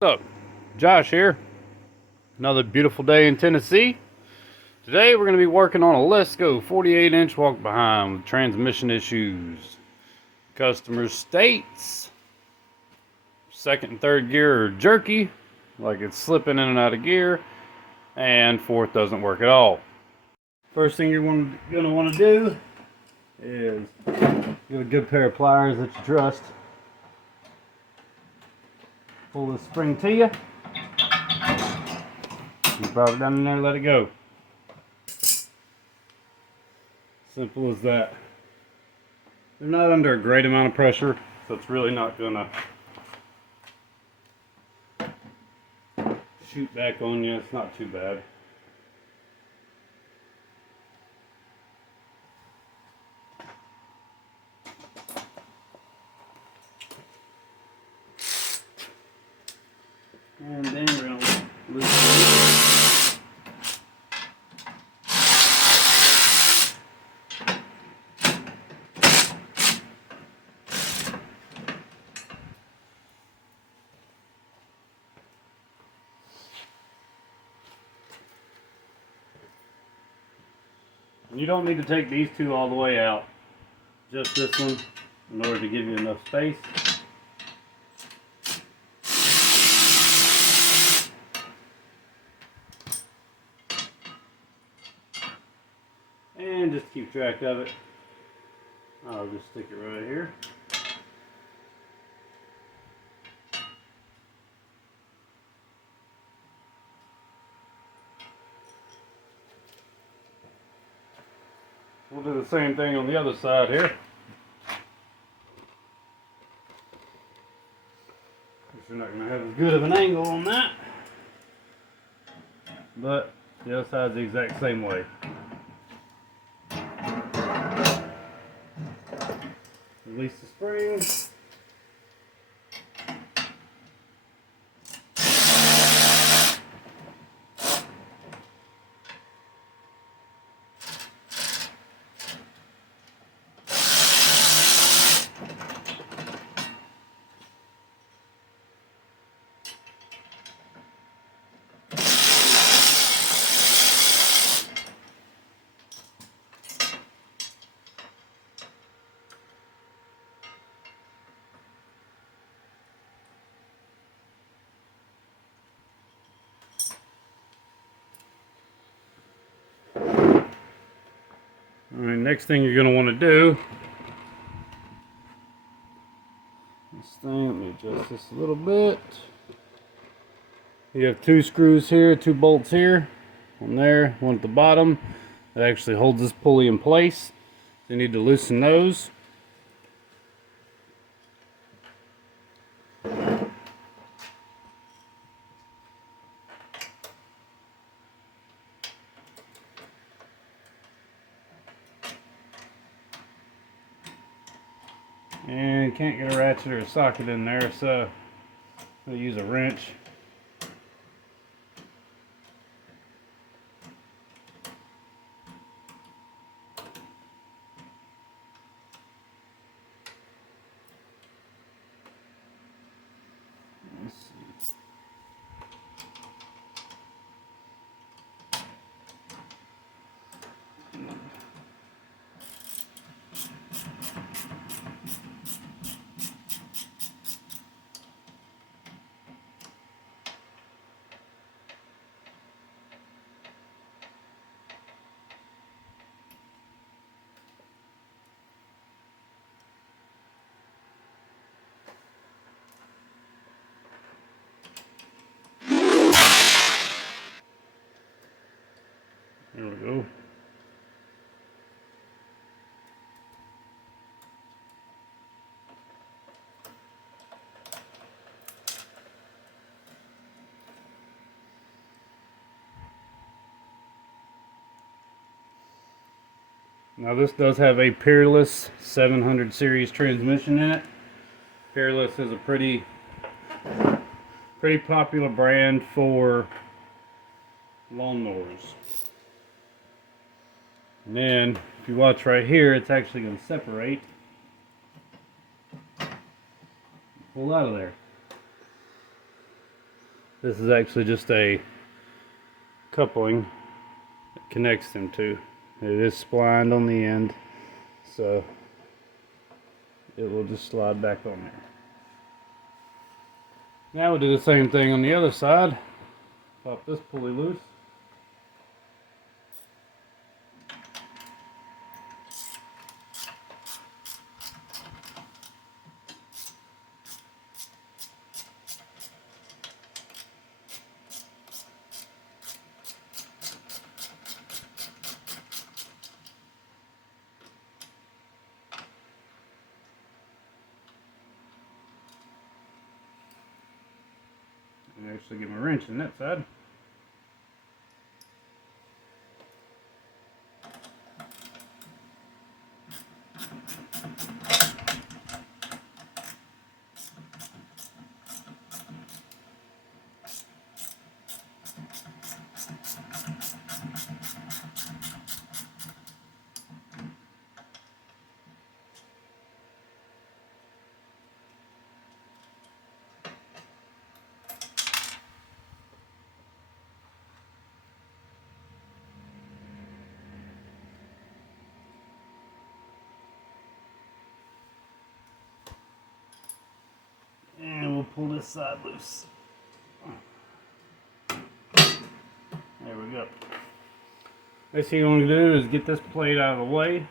What's up? Josh here. Another beautiful day in Tennessee. Today we're going to be working on a Lesco 48-inch walk behind with transmission issues. Customer states second and third gear are jerky, like it's slipping in and out of gear, and fourth doesn't work at all. First thing you're going to want to do is get a good pair of pliers that you trust. Pull this spring to you. You drop it down in there and let it go. Simple as that. They're not under a great amount of pressure, so it's really not gonna shoot back on you. It's not too bad. And then we're gonna loosen it. You don't need to take these two all the way out, just this one, in order to give you enough space. And just keep track of it. I'll just stick it right here. We'll do the same thing on the other side here. You're not going to have as good of an angle on that, but the other side's the exact same way. Release the springs. Alright, next thing you're going to want to do, let me adjust this a little bit. You have two screws here, two bolts here, one there, one at the bottom. That actually holds this pulley in place. So you need to loosen those. And can't get a ratchet or a socket in there, so I'll use a wrench. Let's see. There we go. Now this does have a Peerless 700 series transmission in it. Peerless is a pretty popular brand for lawnmowers. And then if you watch right here, it's actually going to separate. Pull out of there. This is actually just a coupling that connects them to. It is splined on the end, so it will just slide back on there. Now we'll do the same thing on the other side. Pop this pulley loose. And actually get my wrench in that side. And we'll pull this side loose. There we go. Next thing you want to do is get this plate out of the way.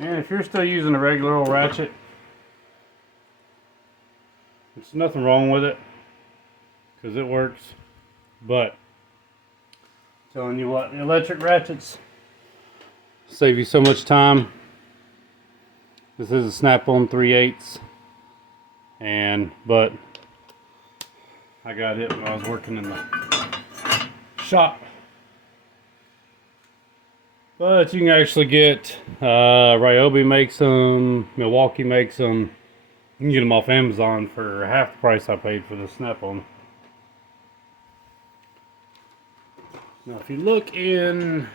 And if you're still using a regular old ratchet, there's nothing wrong with it because it works. But I'm telling you what, the electric ratchets save you so much time. This is a snap-on 3/8, but I got it when I was working in the shop. But you can actually get, Ryobi makes them, Milwaukee makes them. You can get them off Amazon for half the price I paid for the snap-on. Now if you look in,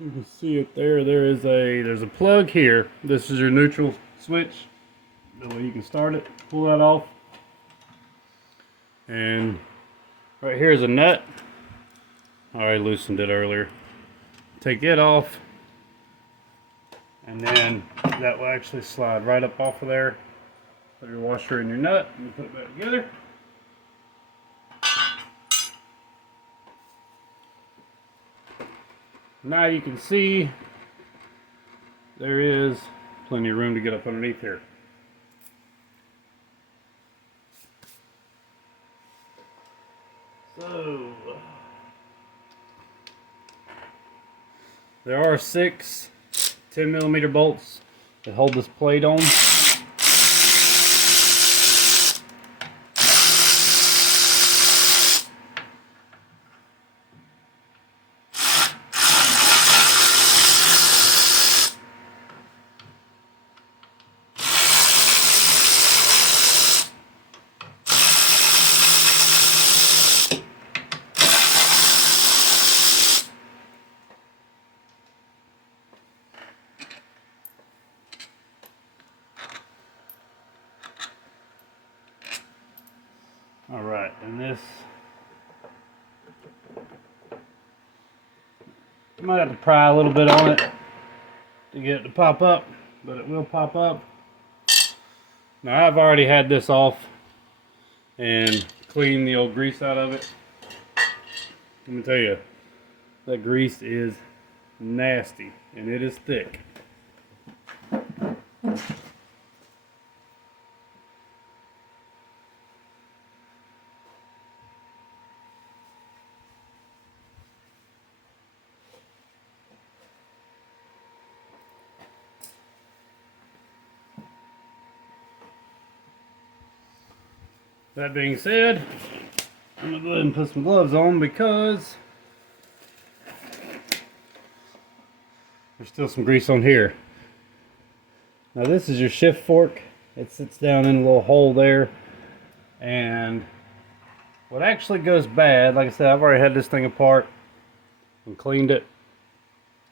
you can see it there. There's a plug here. This is your neutral switch. That way you can start it, pull that off. And right here is a nut. I already loosened it earlier. Take it off, and then that will actually slide right up off of there. Put your washer in your nut and put it back together. Now you can see there is plenty of room to get up underneath here. So there are 6 10mm bolts that hold this plate on. Alright, and this, you might have to pry a little bit on it to get it to pop up, but it will pop up. Now I've already had this off and cleaned the old grease out of it. Let me tell you, that grease is nasty and it is thick. That being said, I'm going to go ahead and put some gloves on because there's still some grease on here. Now this is your shift fork. It sits down in a little hole there. And what actually goes bad, like I said, I've already had this thing apart and cleaned it.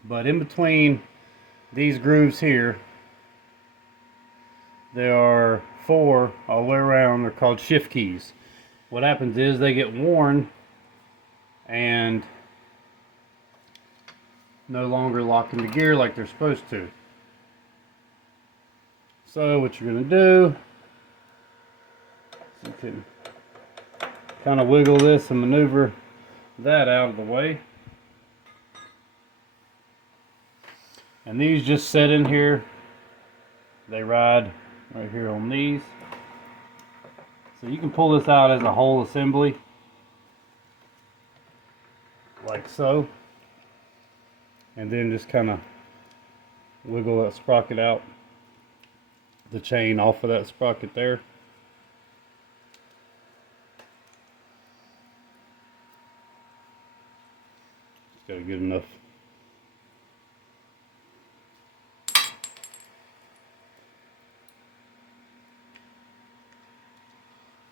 But in between these grooves here, there are 4 all the way around. They're called shift keys. What happens is they get worn and no longer lock into gear like they're supposed to. So what you're going to do, you can kind of wiggle this and maneuver that out of the way. And these just set in here. They ride right here on these. So you can pull this out as a whole assembly, like so. And then just kind of wiggle that sprocket out, the chain off of that sprocket there. Just gotta get enough.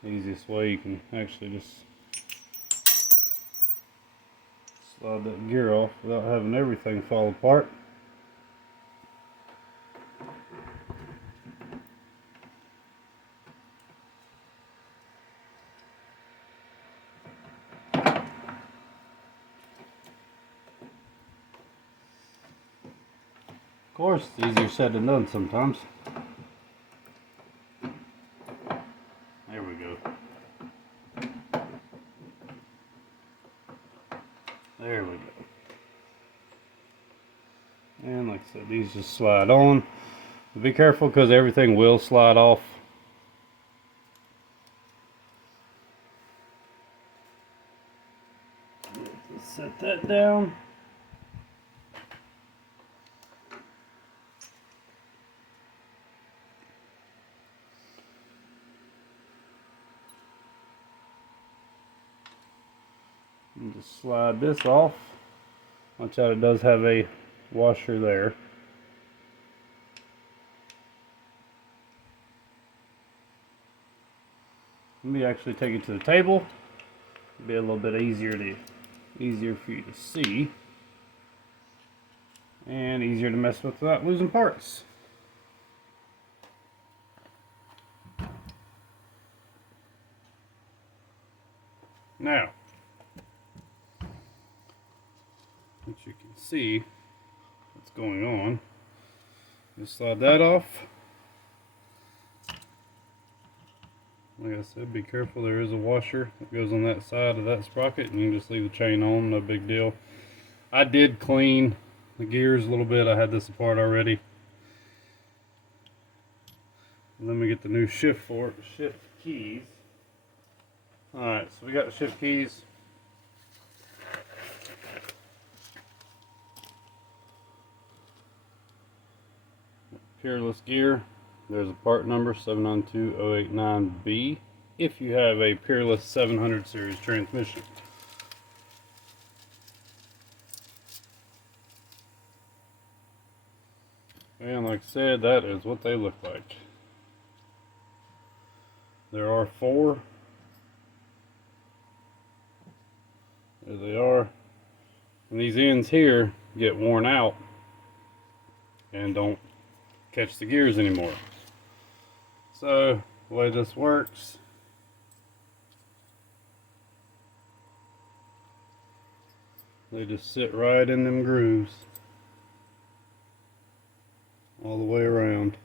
The easiest way you can actually just slide that gear off without having everything fall apart. Of course, it's easier said than done sometimes. There we go. There we go. And like I said, these just slide on. But be careful because everything will slide off. Let's set that down. And just slide this off. Watch out, it does have a washer there. Let me actually take it to the table. It'll be a little bit easier for you to see. And easier to mess with without losing parts. Now, what you can see what's going on. Just slide that off. Like I said, be careful, there is a washer that goes on that side of that sprocket, and you can just leave the chain on, no big deal. I did clean the gears a little bit. I had this apart already. Let me get the new shift keys. Alright, so we got the shift keys. Peerless gear. There's a part number 792089B if you have a Peerless 700 series transmission. And like I said, that is what they look like. There are 4. There they are. And these ends here get worn out and don't catch the gears anymore. So the way this works, they just sit right in them grooves all the way around.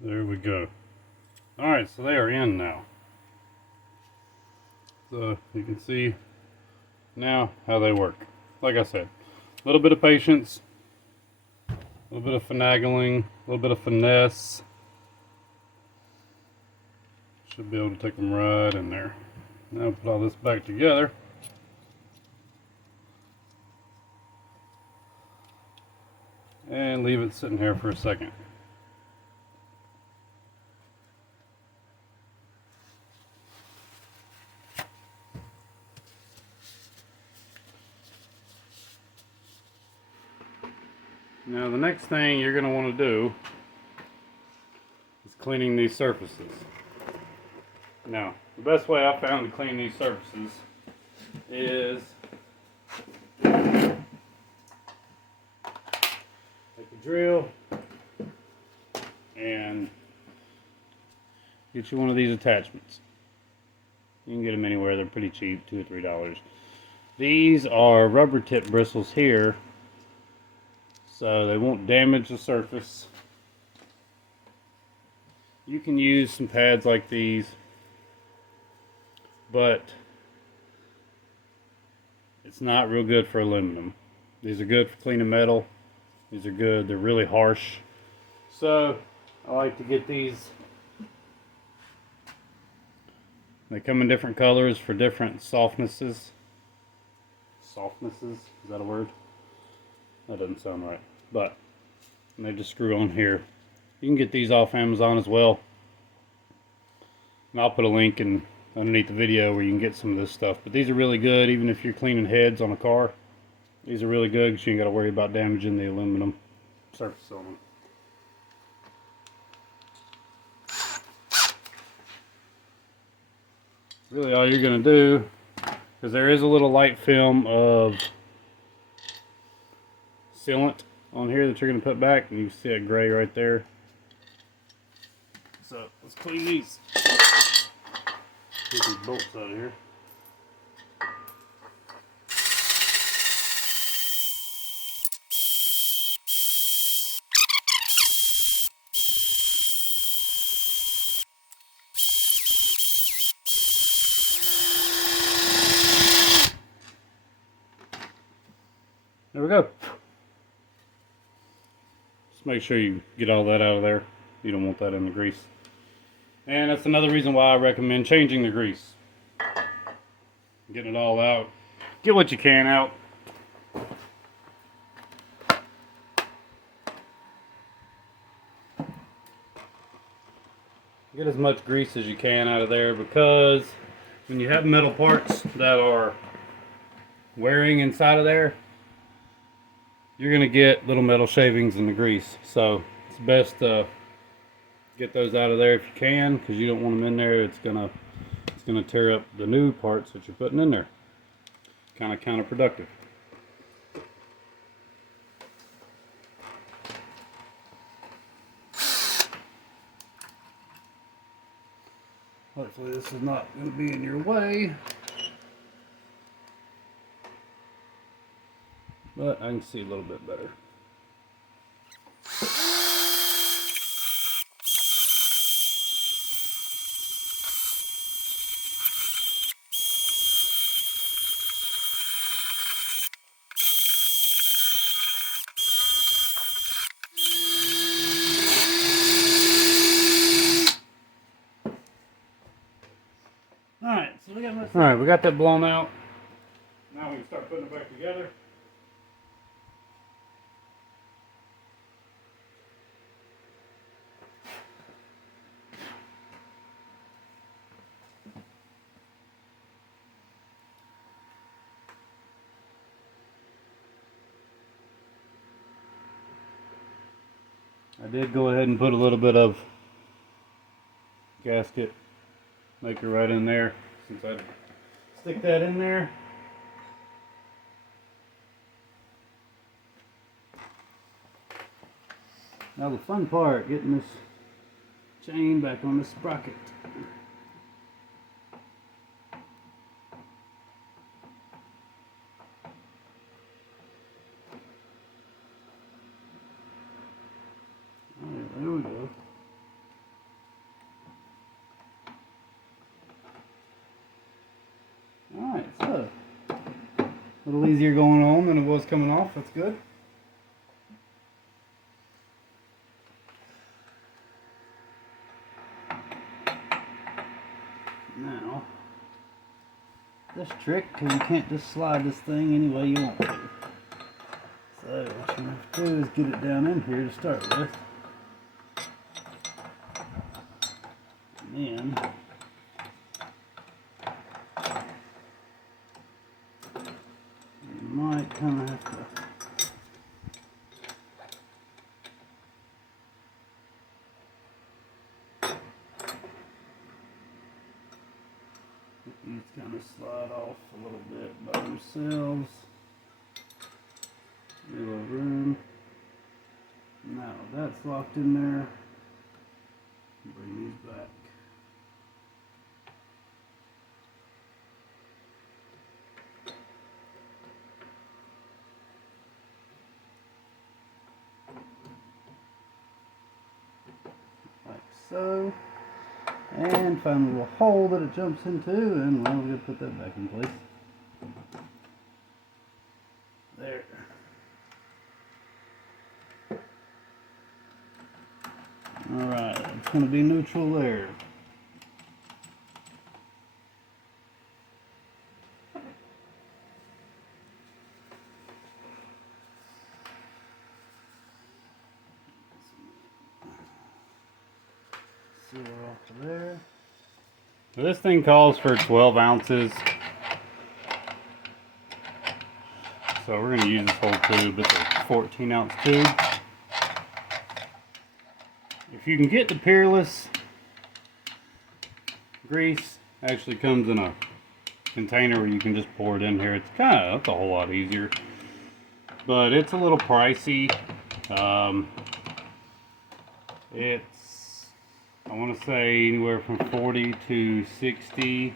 There we go. Alright, so they are in now. So you can see now how they work. Like I said, a little bit of patience, a A little bit of finagling, a little bit of finesse. Should be able to take them right in there. Now put all this back together. And leave it sitting here for a second. Now the next thing you're going to want to do is cleaning these surfaces. Now, the best way I found to clean these surfaces is take a drill and get you one of these attachments. You can get them anywhere, they're pretty cheap, $2 or $3. These are rubber tip bristles here, so they won't damage the surface. You can use some pads like these, but it's not real good for aluminum. These are good for cleaning metal. These are good, they're really harsh. So I like to get these. They come in different colors for different softnesses. Softnesses, is that a word? That doesn't sound right. But they just screw on here. You can get these off Amazon as well. And I'll put a link underneath the video where you can get some of this stuff. But these are really good even if you're cleaning heads on a car. These are really good because you ain't got to worry about damaging the aluminum surface on them. Really all you're going to do, because there is a little light film of sealant on here that you're going to put back, and you can see that gray right there. So let's clean these. Get these bolts out of here. There we go. Just make sure you get all that out of there. You don't want that in the grease. And that's another reason why I recommend changing the grease. Getting it all out. Get what you can out. Get as much grease as you can out of there, because when you have metal parts that are wearing inside of there, you're going to get little metal shavings in the grease. So it's best to get those out of there if you can, because you don't want them in there. It's gonna tear up the new parts that you're putting in there. Kind of counterproductive. Hopefully this is not going to be in your way. But I can see a little bit better. Alright, we got that blown out. Now we can start putting it back together. I did go ahead and put a little bit of gasket maker right in there, since I stick that in there. Now the fun part, getting this chain back on the sprocket. Alright, there we go. Alright, so a little easier going on than it was coming off. That's good. Now, this trick, because you can't just slide this thing any way you want to. So what you have to do is get it down in here to start with. And then you might kind of have to these kind of slide off a little bit by themselves. A little room. Now that's locked in there. Bring these back. Like so. And find a little hole that it jumps into, and well, we're going to put that back in place. There. Alright, it's going to be neutral there. Seal it off to there. This thing calls for 12 ounces. So we're going to use this whole tube. It's a 14 ounce tube. If you can get the Peerless grease, it actually comes in a container where you can just pour it in here. It's a whole lot easier. But it's a little pricey. It's, I want to say, anywhere from 40 to 60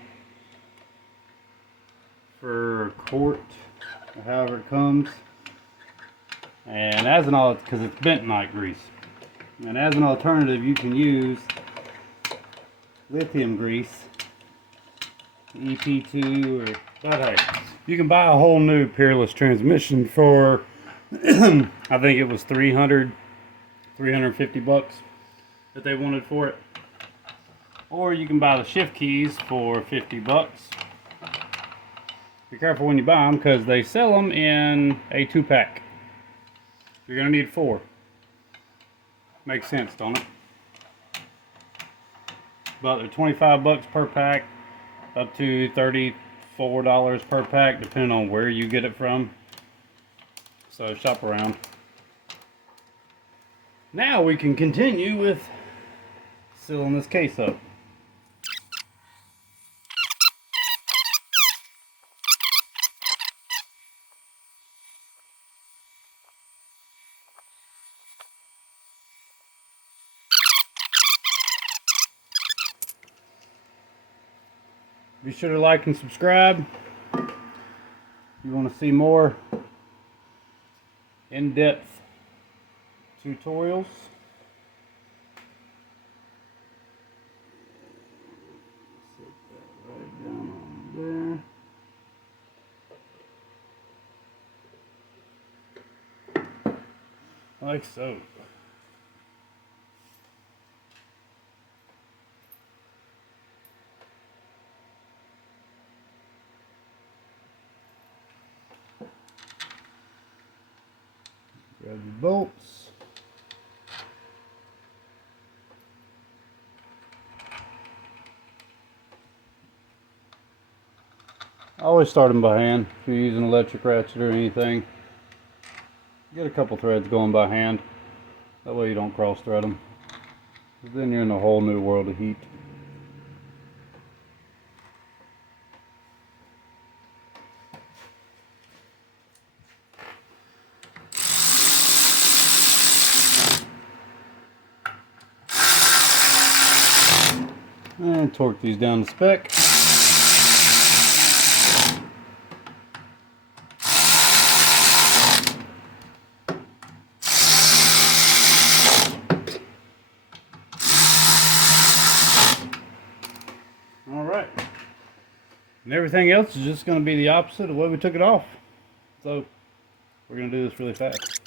for a quart, or however it comes. And as an alternative, because it's bentonite grease. And as an alternative, you can use lithium grease, EP2, but hey, you can buy a whole new Peerless transmission for, I think it was 350 bucks that they wanted for it. Or you can buy the shift keys for 50 bucks. Be careful when you buy them because they sell them in a 2-pack. You're going to need 4. Makes sense, don't it? But they're 25 bucks per pack, up to $34 per pack, depending on where you get it from. So shop around. Now we can continue with sealing this case up. Be sure to like and subscribe if you want to see more in-depth tutorials. Set that right down on there. Like so. Grab your bolts. I always start them by hand. If you're using an electric ratchet or anything, get a couple threads going by hand. That way you don't cross thread them. Then you're in a whole new world of heat. And torque these down to spec. Alright. And everything else is just going to be the opposite of the way we took it off. So, we're going to do this really fast.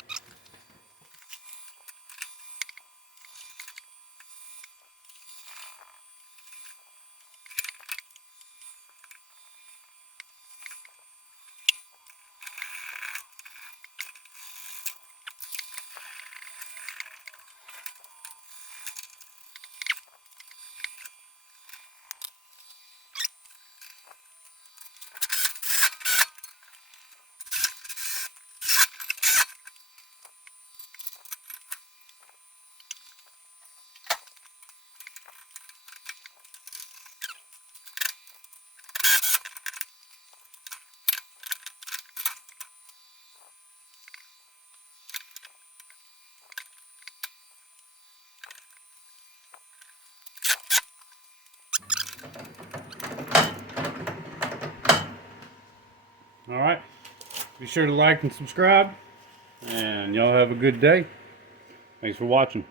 Alright, be sure to like and subscribe, and y'all have a good day. Thanks for watching.